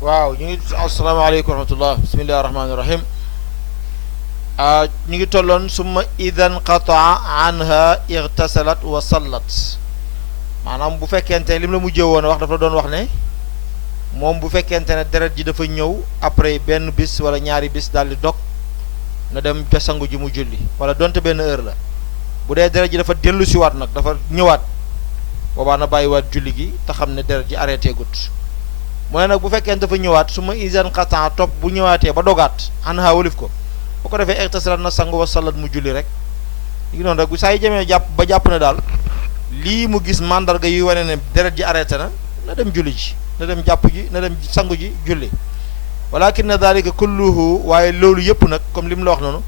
waaw ñu ngi asalaamaaleykum wa rahmatullah bismillahi rahmaani rahim. ñu ngi tolloon summa idan qataa anha irtasalat wa sallat. maanaam bu fekkente lim la mujjee woon a wax dafa doon wax ne moom bu fekkente ne deret ji dafa ñëw après benn bis wala ñaari bis daal di dog na dem ca sangu ji mu julli wala donte benn heure la. bu dee deret ji dafa dellu siwaat nag dafa ñëwaat boobaa na bàyyiwaat julli gi te xam ne deret ji arrêté gut. mu ne nag bu fekkee dafa ñëwaat su ma isan xatan topp bu ñëwaatee ba dogaat anha walif ko bu ko defee ixtasalat na sangu wa salat mu julli rek li noonu rek bu saa yi jëmee jàpp ba jàpp ne daal lii mu gis mandarga yu wane ne deret ji arrêté na dem julli ji na dem jàpp ji na dem sangu ji julli. walakin na dalika kulluhu waaye loolu yëpp nag comme li mu la wax noonu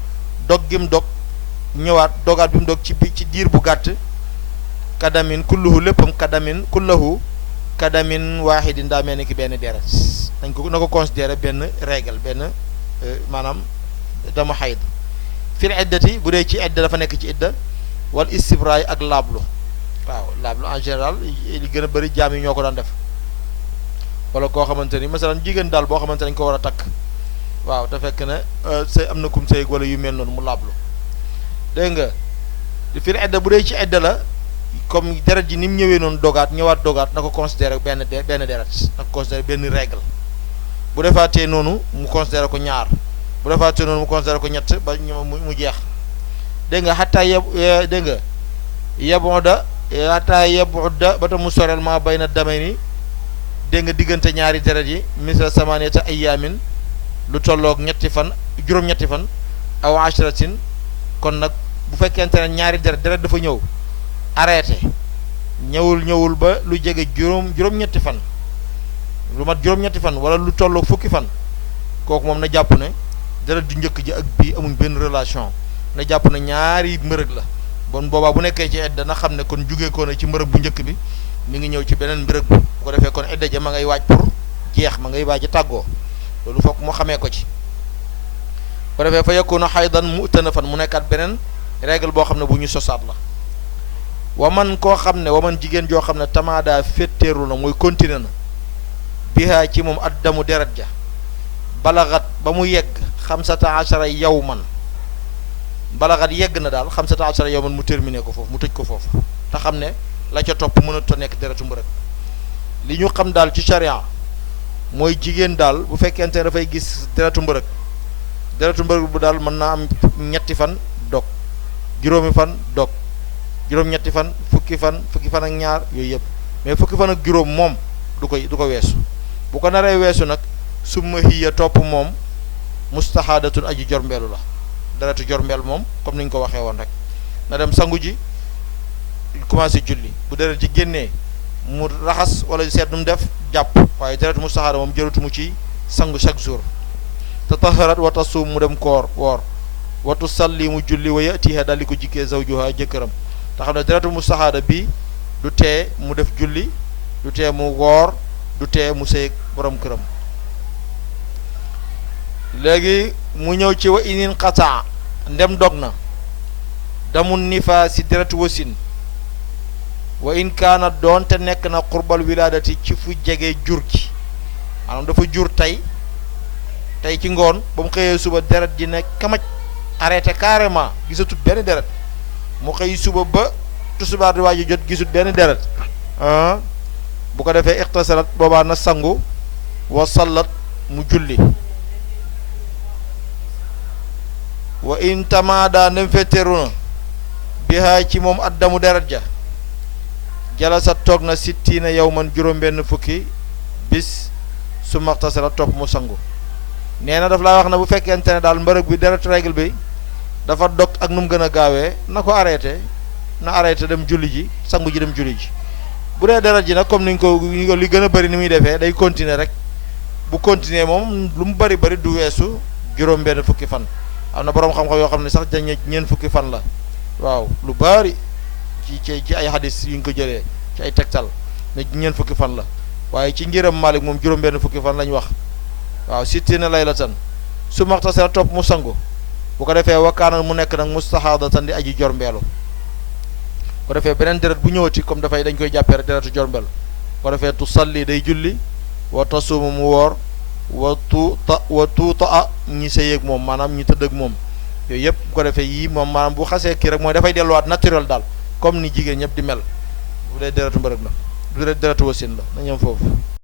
dog gim dog ñëwaat dogaat bi mu dog ci diir bu gàtt kadamin kulluhu léppam kadamin kullahu kadamin waaxidin daa mel ni ki benn deret dañ ko na ko considéré benn règle benn maanaam dama xayd fil iddati bu dee ci idda dafa nekk ci idda wal istibraay ak laablu. waaw laablu en général li gën a bëri jaam yi ñoo ko daan def wala koo xamante ni masalan jigéen daal boo xamante nañ ko war a takk waaw te fekk ne say am na kum sayeg wala yu mel noonu mu laablu dégg nga fil idda bu dee ci idda la comme deret ji ni mu ñëwee noonu ñëwaat dogaat na ko considéré benn deret na ko considéré benn règle bu defaatee noonu mu considéré ko ñaar bu defaatee noonu mu considéré ko ñett ba mu jeex dégg nga xataa dégg nga yebooda xataa yebooda ba ta mu sorel ma bay na damay ni dégg nga diggante ñaari deret yi misal samaniyata ayaamin lu tolloog juróom-ñetti fan aw ashratin. kon nag bu fekkente ne ñaari deret dafa ñëw arrêté ñëwul ba lu jege juróom-ñetti fan lu mat juróom-ñetti fan wala lu tolloog fukki fan kooku moom na jàpp ne deret ju njëkk ji ak bii amuñ benn relation na jàpp ne ñaari mbërëg la bon boobaa bu nekkee ci edda na xam ne kon jugee ko na ci mbërëg bu njëkk bi mi ngi ñëw ci beneen mbërëg bu ko defee kon edda ja ma ngay waaj pour jeex ma ngay waaj a tàggoo loolu fokk mu xamee ko ci ko defee fa yakunu xaydan mu'tanafan mu nekkaat beneen règle boo xam ne bu ñu sosaat la. waman koo xam ne waman jigéen joo xam ne tamaada féttéeru na mooy continuer na bihaa ci moom addamu deret ja balagat ba mu yegg xamsata ashara yawman balagat yegg na daal xamsata ashara yawman mu terminé ko foofu mu tëj ko foofu te xam ne la ca topp mënut a nekk deretu mbërëg. li ñu xam daal ci sharia mooy jigéen daal bu fekkente ne dafay gis deretu mbërëg bu daal mën naa am ñetti fan dog juróomi fan dog juróom-ñetti fan fukki fan ak ñaar yooyu yëpp mais fukki fan ak juróom moom du ko weesu bu ko naree weesu nag summa hiya topp moom mustahadatun aji jormbeelu la deretu jormbeel moom comme ni ñu ko waxee woon rek na dem sangu ji commencé julli bu deret ji génnee mu raxas wala seet nu mu def jàpp waaye deretu mustahada moom jërëtu mu ci sangu chaque jour tataharat wa tasum mu dem woor watu salli mu julli wa yatiha daldi ko jikkee zawjuha jëkkëram te xam ne deretu mustahaada bi du tee mu def julli du tee mu woor du tee mu sëy borom këram. léegi mu ñëw ci wa inin xataa ndem dog na damu nifa si deretu wasin wa in kaana doonte nekk na xurbal wilaadati ci fu jege jur gi maanaam dafa jur tey ci ngoon ba mu xëyee suba deret ji ne kamaj arrêté carrément gisatut benn deret mu xëy suba ba tusubaar di waaju jot gisut benn deret bu ko defee ixtasalat boobaa na sangu wa sallat mu julli. wa in tamaada nem fetteeru na bihaa ci moom addamu deret ja jalasat toog na sittiina yawman juróom benn fukki bis su maxtasalat topp mu sangu. nee na daf laa wax na bu fekkente ne daal mbërëg bi deret règle bi dafa dog ak nu mu gën a gaawee na ko arrêté dem julli ji sangu ji dem julli ji. bu dee deret ji nag comme ni li gën a bëri ni muy defee day continuer rek bu continuer moom lu mu bëri du weesu juróom benn fukki fan. am na boroom xam-xam yoo xam ne sax dañ ñeent fukki fan la waaw lu bari ci ay hadis yu ñu ko jëlee ci ay tegtal ne ñeent fukki fan la waaye ci ngiram Malik moom juróom benn fukki fan lañ wax waaw sittina laylatan su maxtasara topp mu sangu bu ko defee wakkaana mu nekk nag mustahaadatan di aji jormbeelu ko defee beneen deret bu ñëwati comme dafay dañ koy jàppee rek deretu jormbel ko defee tu salli day julli wa tasuumu mu woor wa tuuta a ñi sëy ak moom maanaam ñi tëdd ak moom yooyu yëpp bu ko defee yii moom maanaam bu xasee kii rek mooy dafay delluwaat naturel daal comme ni jigéen ñëpp di mel bu dee deretu mbërëg la bu dee deretu wasin la na ñoom foofu